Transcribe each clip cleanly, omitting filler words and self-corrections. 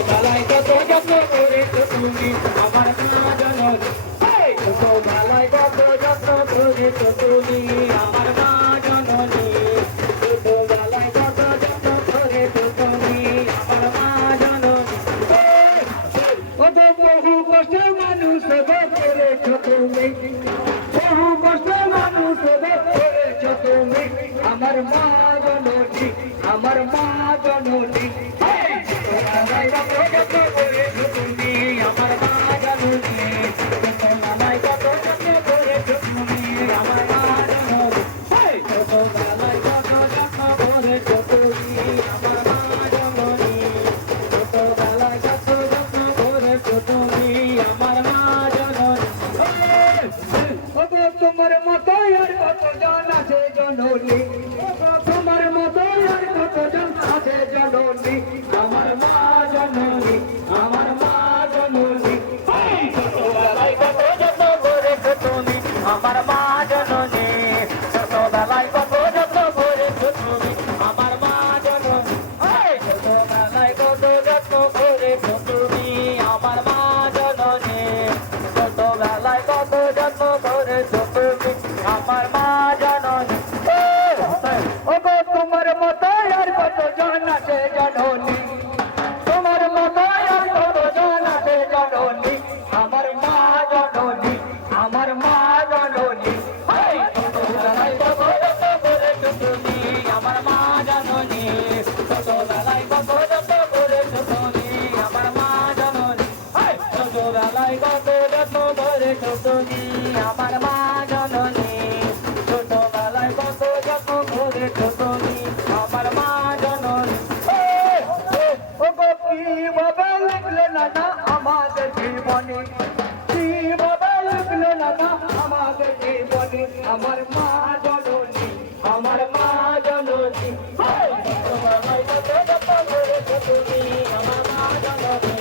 ছোটবেলায় কত যত্ন করেছো তুমি আমার মা জননী ছোটবেলায় কত যত্ন করেছো তুমি আমার মা জননী ছোটবেলায় কত যত্ন করেছো তুমি আমার মা জননী কত বহু কষ্টের মানুষ করেছো তুমি বহু কষ্টের মানুষ করেছো তুমি আমার মা জননী আমার মা জননী ছোটবেলায় কত যত্ন করেছো তুমি আমার মা জননী ছোটবেলায় কত যত্ন করেছো তুমি আমার মা জননী ছোটবেলায় কত যত্ন করেছো তুমি আমার মা জননী ছোটবেলায় কত যত্ন করেছো তুমি আমার মা জননী তোমার মতো আর কত জন আছে জননী তোমার মতো আর কত জন আছে জননী আমার মা জননী আমার মা জননী ছোটবেলায় কত যত্ন করেছো তুমি আমার মা জননী ছোটবেলায় কত যত্ন করেছো তুমি আমার মা জননী ছোটবেলায় কত যত্ন করেছো তুমি আমার মা জননী ছোটবেলায় কত যত্ন করেছো তুমি আমার মা জননী ওগো তোমার মতো আর কত জন আছে জননী তোমার মতো আর কত জন আছে জননী আমার মা জননী আমার মা জননী ছোটবেলায় কত যত্ন করেছো তুমি আমার মা জননী ছোটবেলায় কত যত্ন করেছো তুমি আমার মা জননী ছোটবেলায় কত যত্ন করেছো তুমি আমার মা জননী ছোটবেলায় কত যত্ন করেছো তুমি আমার মা জননী কিভাবে লিখলে না আমাদের জীবনে কিভাবে লিখলে না আমাদের জীবনে আমার মা জননী আমার মা জননী ছোটবেলায় কত যত্ন করেছো তুমি আমার মা জননী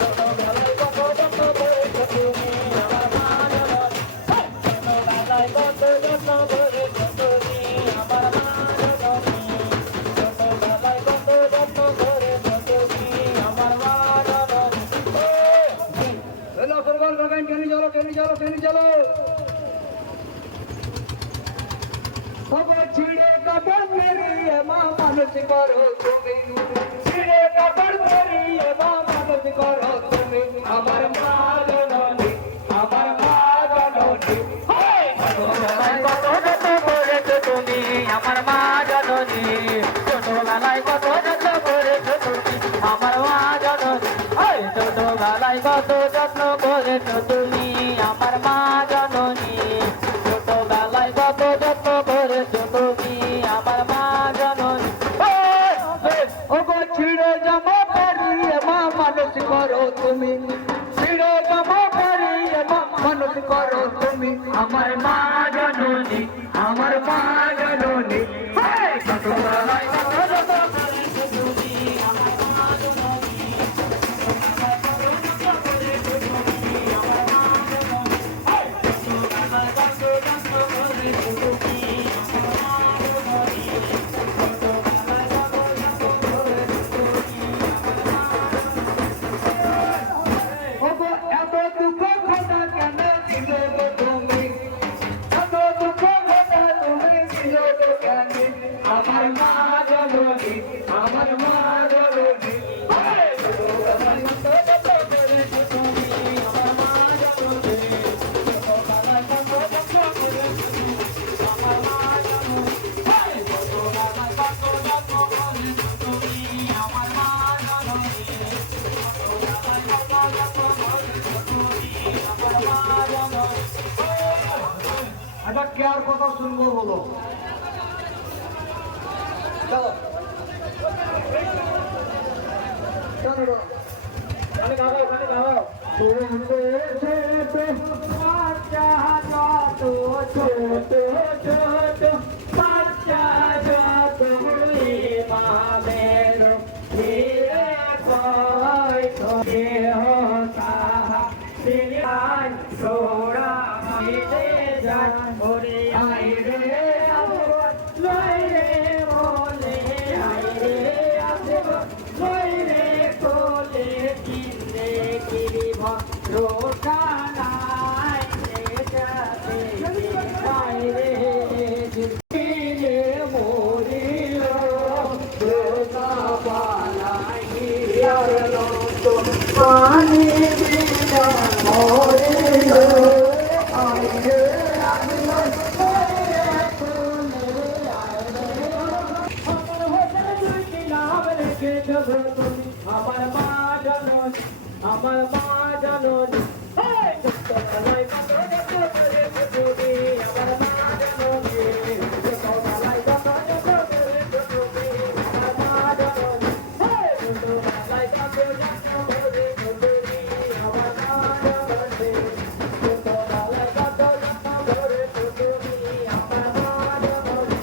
ছোটবেলায় কত যত্ন করেছো তুমি আমার মা জননী ছোটবেলায় কত যত্ন করেছো তুমি আমার মা জননী ছোটবেলায় কত যত্ন করেছো তুমি আমার মা জননী হ্যালো সরকার বাগান টেনে চলো টেনে চলো টেনে চলো খবর ছিঁড়ে কাপড় বেরিয়ে মা মানুষ করো তুমি ছিঁড়ে কাপড় বেরিয়ে মা মানুষ করো তুমি আমার মা জননী আমার মা জননী ছোটবেলায় কত যত্ন করেছো তুমি আমার মা জননী ছোটবেলায় কত যত্ন করেছো তুমি আমার মা জননী ছোটবেলায় কত যত্ন করেছো তুমি আমার মা জননী ছোটবেলায় কত যত্ন করেছো তুমি আমার মা জননী ওগো ছিঁড়ে জামা পরিয়ে মা মানুষ করো তুমি ছিঁড়ে জামা পরিয়ে মা মানুষ করো তুমি আমার মা জননী আমার মা জননী ছোটবেলায় কত যত্ন করেছো তুমি আমার মা জননী এত দুঃখ কথা কেন দিলে তুমি এত দুঃখ কথা তুমি দিলে কেন আমার মা জননী আমার মা জননী আচ্ছা কে আর কথা শুনবো বলো চলো চলো খালি গাও খালি গাও ছোট ছোট বাচ্চা যত মাদের ছোড়া ওরে আই রে লয় রে বলে আই রে লয় রে কোলে ভরসা নাই যেটাতে বাইরে দিলে মরিল ভরসা পালাই আর নত পানি বিনা মরিল আইরে আগমন করে তুমি আমার হোসেন তুই নাম রেখে দেবো তুমি আমার মা জননী আমার মা জননী এই ছোটবেলায় কত যত্ন করেছো তুমি আমার মা জননী ছোটবেলায় কত যত্ন করেছো তুমি আমার মা জননী এই ছোটবেলায় কত যত্ন করেছো তুমি আমার মা জননী ছোটবেলায় কত যত্ন করেছো তুমি আমার মা জননী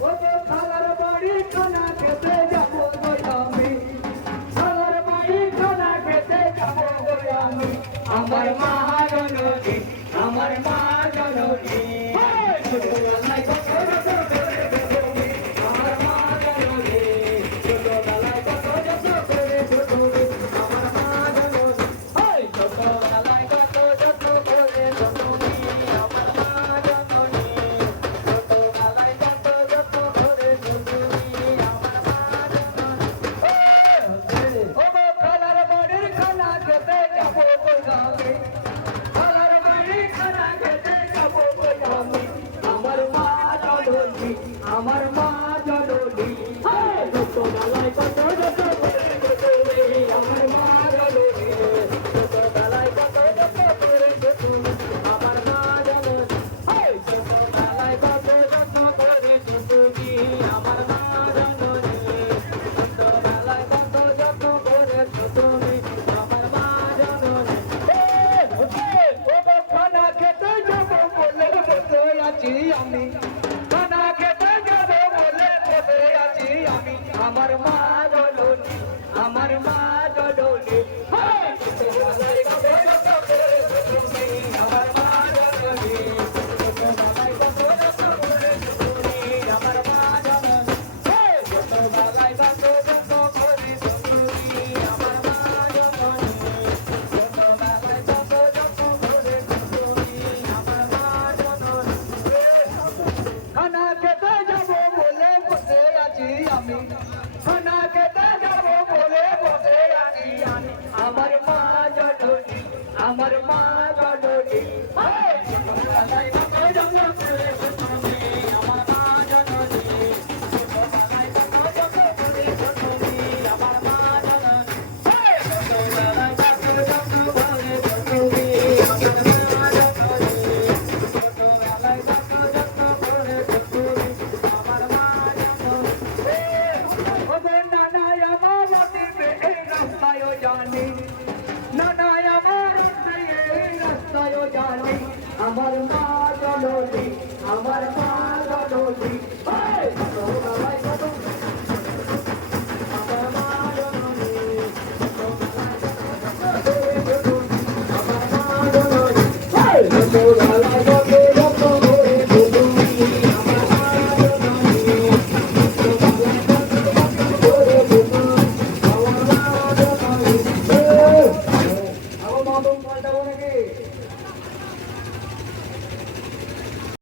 ও যে খালার বাড়ি খানা খেতে যাবো গো আমি খালার বাড়ি খানা খেতে যাবো গো আমি আমার মা জননী আমার মা জননী ছোটবেলায় কত যত্ন করেছো তুমি আমার মা জননী ছোটবেলায় কত যত্ন করেছো তুমি আমার মা জননী ছোটবেলায় কত যত্ন করেছো তুমি আমার মা জননী ছোটবেলায় কত যত্ন করেছো তুমি আমার মা জননী ও গো খালার বাড়ির খানা খেতে যাবো গো আমি খালার বাড়ির খানা খেতে যাবো গো আমি আমার মা জননী আমার মা জননী ছোটবেলায় কত যত্ন করেছো তুমি আমার মা জননী ছোটবেলায় কত যত্ন করেছো তুমি আমার মা জননী ছোটবেলায় কত যত্ন করেছো তুমি আমার মা জননী ছোটবেলায় কত যত্ন করেছো তুমি আমার মা জননী খানা খেতে যাবো বলে বসে আছি আমি খানা খেতে যাবো বলে বসে আছি আমি আমার মা জননী আমার মা জননী ছোটবেলায় কত যত্ন করেছো তুমি আমার মা জননী ছোটবেলায় কত যত্ন করেছো তুমি আমার মা জননী ছোটবেলায় কত যত্ন করেছো তুমি আমার মা জননী ছোটবেলায় কত যত্ন করেছো তুমি আমার মা জননী খানা খেতে যাবো বলে বসে আছি আমি খানা খেতে যাবো বলে বসে আছি আমি আমার মা জননী আমার মা জননী ছোটবেলায় কত যত্ন করেছো তুমি আমার মা জননী ছোটবেলায় কত যত্ন করেছো তুমি আমার মা জননী ছোটবেলায় কত যত্ন করেছো তুমি আমার মা জননী ছোটবেলায় কত যত্ন করেছো তুমি আমার মা জননী ওদের নানাই আমার দিবে এই রাস্তায় জানি নানাই আমার এই রাস্তায় জানি আমার মা জননী আমার মা